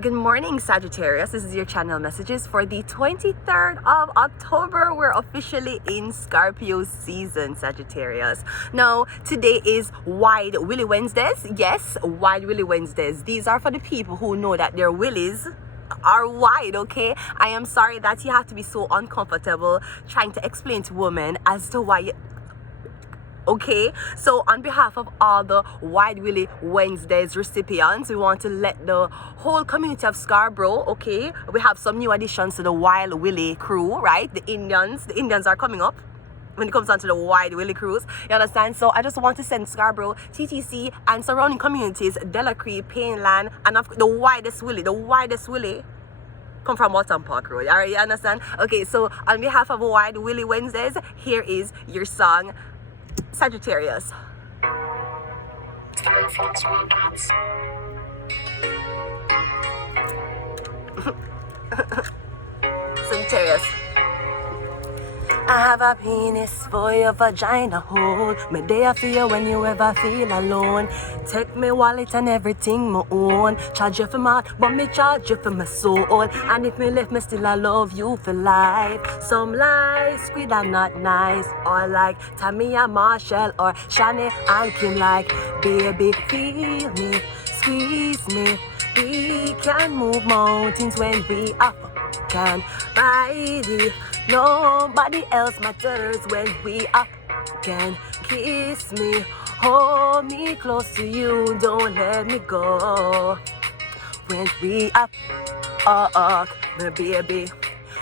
Good morning, Sagittarius. This is your channel messages for the 23rd of October. We're officially in Scorpio season, Sagittarius. Now, today is Wide Willy Wednesdays. Yes, Wide Willy Wednesdays. These are for the people who know that their willies are wide, okay? I am sorry that you have to be so uncomfortable trying to explain to women as to why you... Okay, so on behalf of all the Wide Willy Wednesdays recipients, we want to let the whole community of Scarborough, okay, we have some new additions to the Wild Willy crew, right? The Indians are coming up when it comes down to the Wide Willy cruise, you understand? So I just want to send Scarborough, TTC, and surrounding communities, Delacree, Painland, and of the widest Willy come from Walton Park Road. Alright, you understand? Okay, so on behalf of Wide Willy Wednesdays, here is your song, Sagittarius. Sagittarius. I have a penis for your vagina hole. Me there for you when you ever feel alone. Take me wallet and everything me own. Charge you for my heart, but me charge you for my soul. And if me left, me still I love you for life. Some lies, squid are not nice. Or like Tammy and Marshall or Shani and Kim, like baby feel me, squeeze me. We can move mountains when we up can ride it. Nobody else matters when we up can kiss me, hold me close to you, don't let me go. When we up, my baby.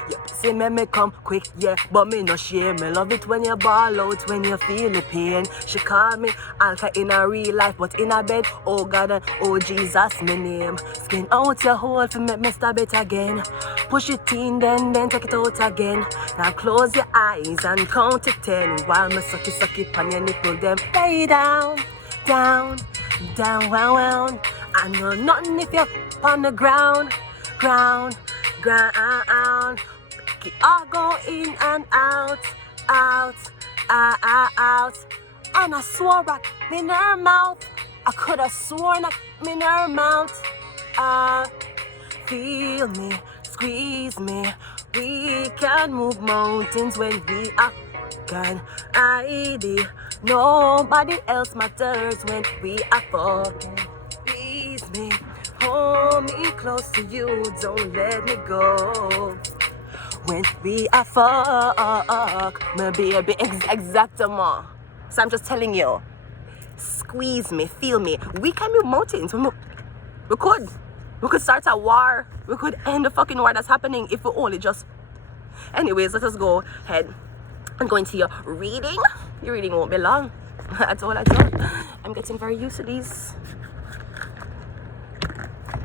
You see me come quick, yeah, but me no shame. Me love it when you ball out, when you feel the pain. She call me Alka in a real life, but in a bed, oh God and oh Jesus, my name. Skin out your hole to make me stab it again. Push it in, then take it out again. Now close your eyes and count to 10 while me suck it on your nipple. Them lay down, down, down, round. I know nothing if you're on the ground. I go in and out. And I swore at me in her mouth. I could have sworn at me in her mouth. Feel me, squeeze me. We can move mountains when we are can hide it. Nobody else matters when we are fucking. Please me, hold me close to you, don't let me go. When we are fuck, my baby, exactement. So I'm just telling you, squeeze me, feel me. We can move mountains. We could start a war. We could end the fucking war that's happening if we only just... Anyways, let us go ahead and go into your reading. Your reading won't be long. That's all I thought. I'm getting very used to these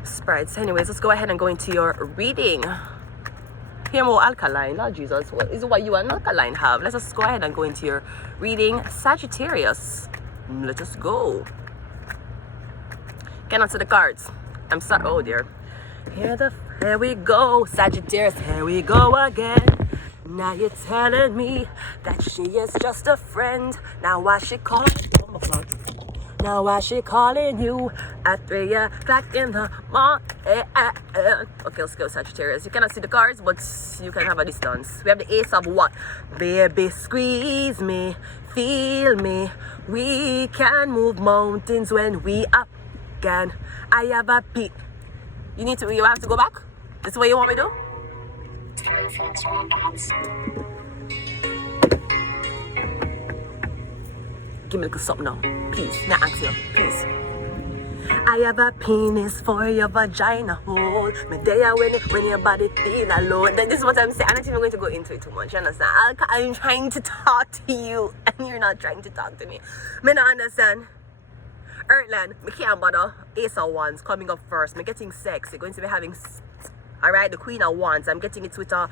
spreads. Anyways, let's go ahead and go into your reading. Here more alkaline, Lord Jesus. What is what you and alkaline have? Let's just go ahead and go into your reading, Sagittarius. Let us go. Cannot see the cards. I'm sorry. Oh dear. Here we go, Sagittarius. Here we go again. Now you're telling me that she is just a friend. Now why she calling? Oh my God. Now why she calling you at 3 o'clock in the morning? Okay, let's go, Sagittarius. You cannot see the cards, but you can have a distance. We have the Ace of what? Baby, squeeze me, feel me. We can move mountains when we up can. I have a peak. You have to go back? This is what you want me to do? Give me a little something now, please. Not ask you, please. I have a penis for your vagina hole. Me there when your body feel alone. This is what I'm saying. I'm not even going to go into it too much. You understand? I'm trying to talk to you, and you're not trying to talk to me. Me not understand. Earthland, me can't bother. Ace of Wands coming up first. Me getting sex. You're going to be having. Alright, the Queen of Wands. I'm getting it with a.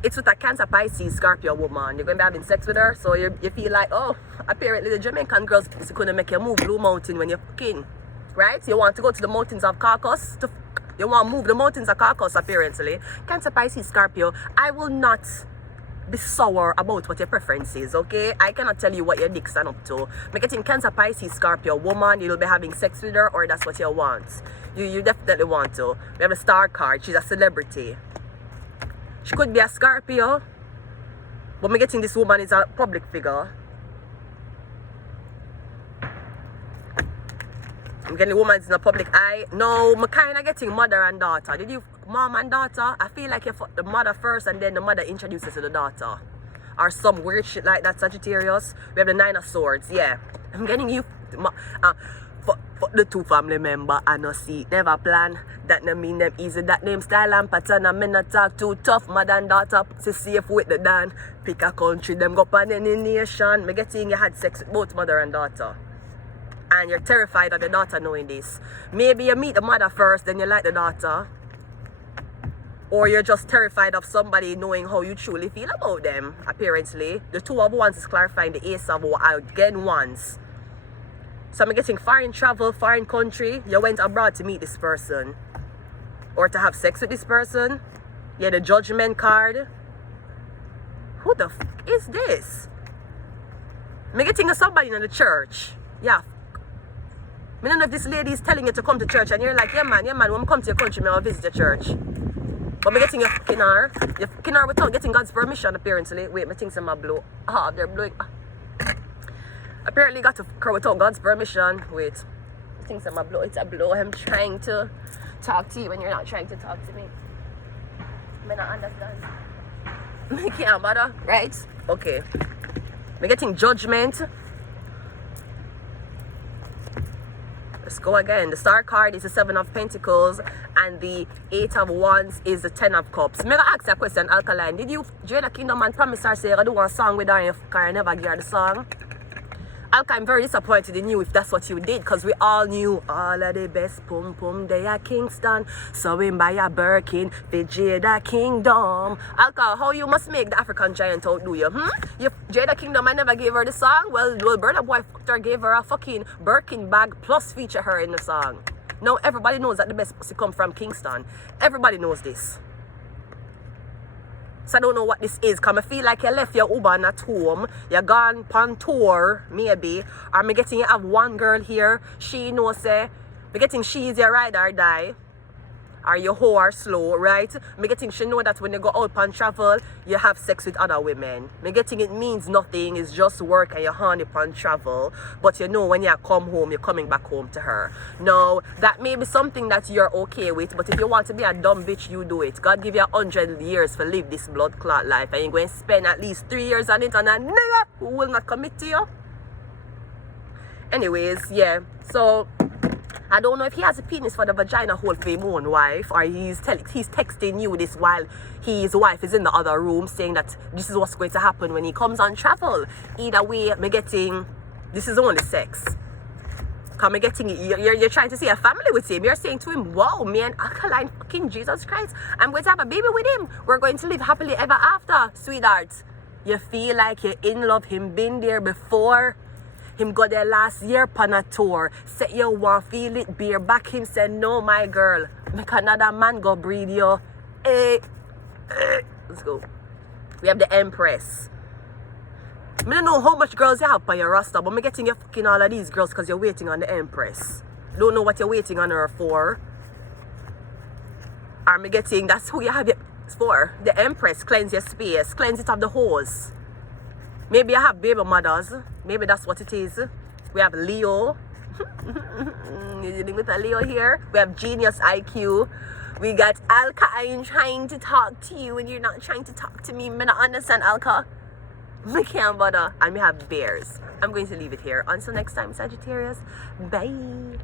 It's with a Cancer, Pisces, Scorpio woman. You're going to be having sex with her, so you feel like, oh, apparently the Jamaican girls couldn't make you move Blue Mountain when you're fucking, right? You want to go to the mountains of Caucasus. You want to move the mountains of Caucasus, apparently. Cancer, Pisces, Scorpio. I will not be sour about what your preference is, okay? I cannot tell you what your dick stand up to. I'm getting Cancer, Pisces, Scorpio, woman, you'll be having sex with her, or that's what you want. You definitely want to. We have a star card, she's a celebrity. She could be a Scorpio, but I'm getting this woman is a public figure. I'm getting the woman in the public eye. No, I'm kind of getting mother and daughter. Did you, mom and daughter? I feel like you fuck the mother first and then the mother introduces to the daughter. Or some weird shit like that, Sagittarius. We have the 9 of Swords, yeah. I'm getting you, fuck the 2 family member and no see. Never plan. That no mean them easy. That name, style and pattern. I mean not talk too tough. Mother and daughter, to safe with the dan. Pick a country, them go on any nation. Me getting you had sex with both mother and daughter. And you're terrified of your daughter knowing this. Maybe you meet the mother first, then you like the daughter. Or you're just terrified of somebody knowing how you truly feel about them, apparently. The 2 of Wands is clarifying the Ace of again Wands. So I'm getting foreign travel, foreign country. You went abroad to meet this person. Or to have sex with this person. Yeah, the Judgment card. Who the f is this? I'm getting somebody in the church. Yeah. I don't know if this lady is telling you to come to church and you're like, yeah man, when I come to your country, I'll visit your church. But I'm getting your fucking her. Your fucking her without getting God's permission, apparently. Wait, my things are blow. Ah, they're blowing. Apparently got to her without God's permission. Wait. My things are blow. It's a blow. I'm trying to talk to you when you're not trying to talk to me. I don't understand. I can't bother, right? Okay. I'm getting Judgment. Let's go again. The star card is the 7 of Pentacles and the 8 of Wands is the 10 of Cups. I'm going to ask you a question, Alkaline. Did you join the Kingdom and promise her say I do one song with her and I never give her the song? Alka, I'm very disappointed in you if that's what you did, because we all knew all of the best pum pum they are Kingston. So in by a Birkin, the Jada Kingdom. Alka, how you must make the African giant out, do you? You Jada Kingdom, I never gave her the song. Well, Burna Boy fucked her, gave her a fucking Birkin bag plus feature her in the song. Now everybody knows that the best pussy come from Kingston. Everybody knows this. So I don't know what this is, because I feel like you left your Uber at home, you're gone on tour, maybe, or me getting you have one girl here, she knows, say, me getting she is your ride or die, or you hoe or slow, right? Me getting she know that when you go out and travel, you have sex with other women. Me getting it means nothing, it's just work and you're honey upon travel, but you know when you come home, you're coming back home to her. Now, that may be something that you're okay with, but if you want to be a dumb bitch, you do it. God give you 100 years to live this blood clot life, and you're going to spend at least 3 years on it on a nigga who will not commit to you. Anyways, yeah, so I don't know if he has a penis for the vagina hole for his own wife, or he's texting you this while his wife is in the other room saying that this is what's going to happen when he comes on travel. Either way, me getting, this is only sex. Because me getting, you're trying to see a family with him. You're saying to him, wow, me and Alkaline, fucking Jesus Christ, I'm going to have a baby with him. We're going to live happily ever after, sweetheart. You feel like you're in love, him been there before. Him go there last year on a tour. Say you want feel it, beer back him say no my girl. Make another man go breed you. Let's go. We have the Empress. I don't know how much girls you have on your roster, but I'm getting you fucking all of these girls because you're waiting on the Empress. Don't know what you're waiting on her for. Are me getting, that's who you have it for. The Empress, cleanse your space, cleanse it of the hose. Maybe I have baby mothers. Maybe that's what it is. We have Leo. You're dealing with a Leo here. We have Genius IQ. We got Alka. I'm trying to talk to you and you're not trying to talk to me. I don't understand, Alka. I can't bother. And we have Bears. I'm going to leave it here. Until next time, Sagittarius. Bye.